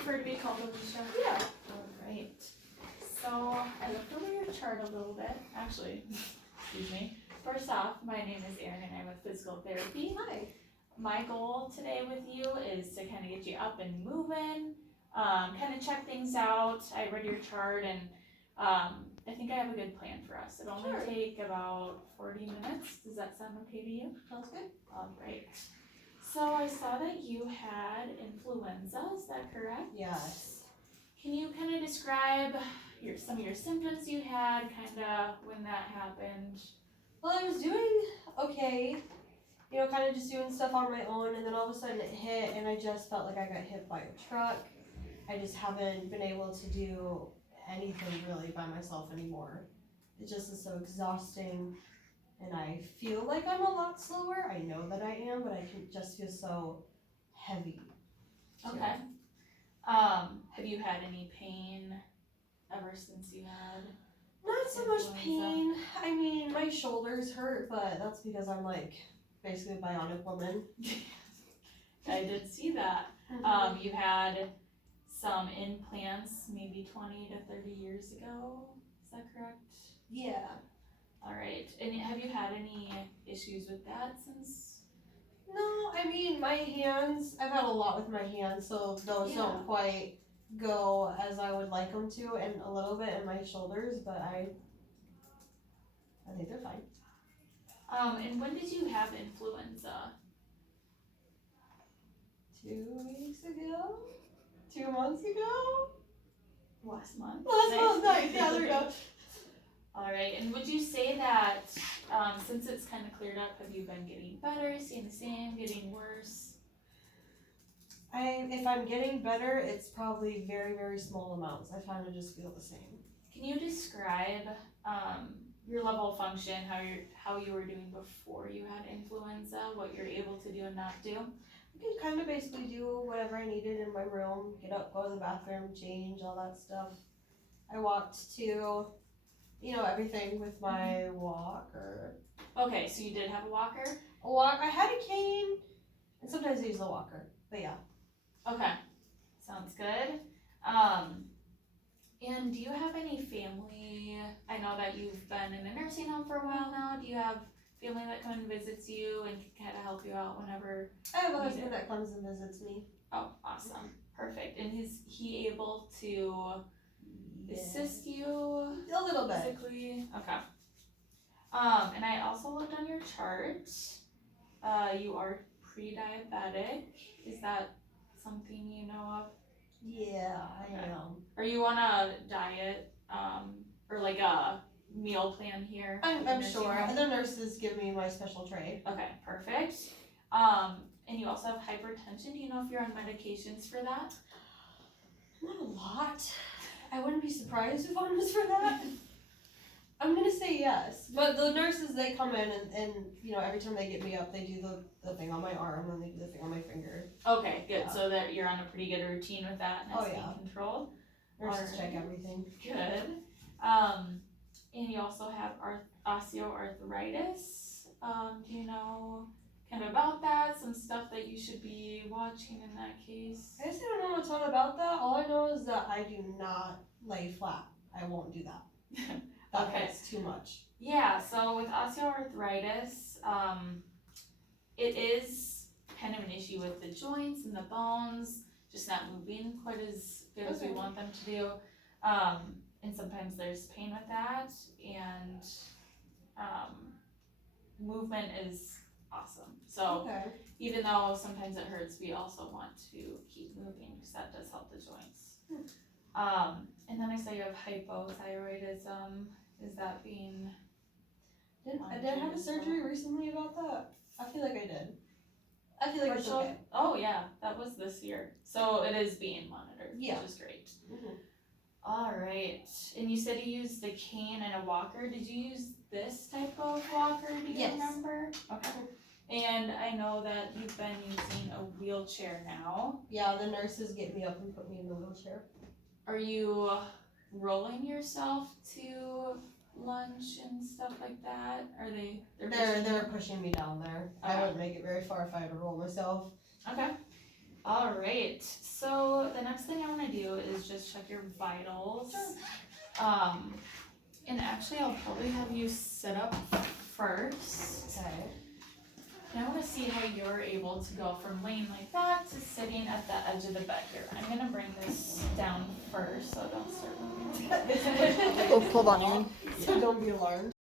prefer to be called Alicia? Yeah. Alright. So, I looked over your chart a little bit. Actually, excuse me. First off, my name is Erin and I'm with Physical Therapy. Hi. My goal today with you is to kind of get you up and moving, kind of check things out. I read your chart and I think I have a good plan for us. It'll only take about 40 minutes. Does that sound okay to you? Sounds good. Alright. So I saw that you had influenza, is that correct? Yes. Can you kind of describe some of your symptoms you had, kind of when that happened? Well, I was doing okay, kind of just doing stuff on my own, and then all of a sudden it hit, and I just felt like I got hit by a truck. I just haven't been able to do anything really by myself anymore. It just is so exhausting, and I feel like I'm a lot slower. I know that I am, but I can just feel so heavy. Okay. Have you had any pain ever since you had? Not so much pain. I mean, my shoulders hurt, but that's because I'm like basically a bionic woman. I did see that. You had some implants maybe 20 to 30 years ago. Is that correct? Yeah. All right. And have you had any issues with that since? No, I mean, my hands, I've had a lot with my hands, so those don't quite go as I would like them to, and a little bit in my shoulders, but I think they're fine. And when did you have influenza? 2 weeks ago? 2 months ago? Last month. Nice. Yeah, there we go. All right, and would you say that since it's kind of cleared up, have you been getting better, staying the same, getting worse? If I'm getting better, it's probably very, very small amounts. I kind of just feel the same. Can you describe your level of function, how you were doing before you had influenza, what you're able to do and not do? I can kind of basically do whatever I needed in my room, get up, go to the bathroom, change, all that stuff. I walked to, everything with my walker. Okay, so you did have a walker? I had a cane, and sometimes I use the walker, but yeah. Okay, sounds good. And do you have any family? I know that you've been in a nursing home for a while now. Do you have family that comes and visits you and can kind of help you out whenever? I have a husband that comes and visits me. Oh, awesome. Perfect. And is he able to assist you? A little bit. Physically? Okay. And I also looked on your chart. You are pre-diabetic. Is that something you know of? Yeah, I am. Are you on a diet, or like a meal plan here? I'm sure. The nurses give me my special tray. Okay, perfect. And you also have hypertension. Do you know if you're on medications for that? Not a lot. I wouldn't be surprised if one was for that. I'm gonna say yes. But the nurses, they come in and every time they get me up, they do the thing on my arm and they do the thing on my finger. Okay, good. Yeah. So that you're on a pretty good routine with that and it's being controlled. Nurses check everything. Good. And you also have osteoarthritis. Do you know kind of about that? Some stuff that you should be watching in that case? I guess I don't know a ton about that. All I know is that I do not lay flat. I won't do that. That's too much. Yeah, so with osteoarthritis, it is kind of an issue with the joints and the bones, just not moving quite as good as we want them to do. And sometimes there's pain with that, and movement is awesome. So even though sometimes it hurts, we also want to keep moving because that does help the joints. And then I saw you have hypothyroidism. Is that being? Did I have a surgery recently about that? I feel like I did. I feel like it's okay. Oh yeah, that was this year. So it is being monitored, which is great. Mm-hmm. All right. And you said you used the cane and a walker. Did you use this type of walker? Do you remember? Okay. And I know that you've been using a wheelchair now. Yeah, the nurses get me up and put me in the wheelchair. Are you rolling yourself to lunch and stuff like that? Are they're pushing me down there. I wouldn't make it very far if I had to roll myself. Okay. Alright, so the next thing I wanna do is just check your vitals. And actually I'll probably have you sit up first. Okay. And I wanna see how you're able to go from laying like that to sitting at the edge of the bed here. I'm gonna bring this down first, so don't start moving. Oh, hold on, Aaron. So don't be alarmed.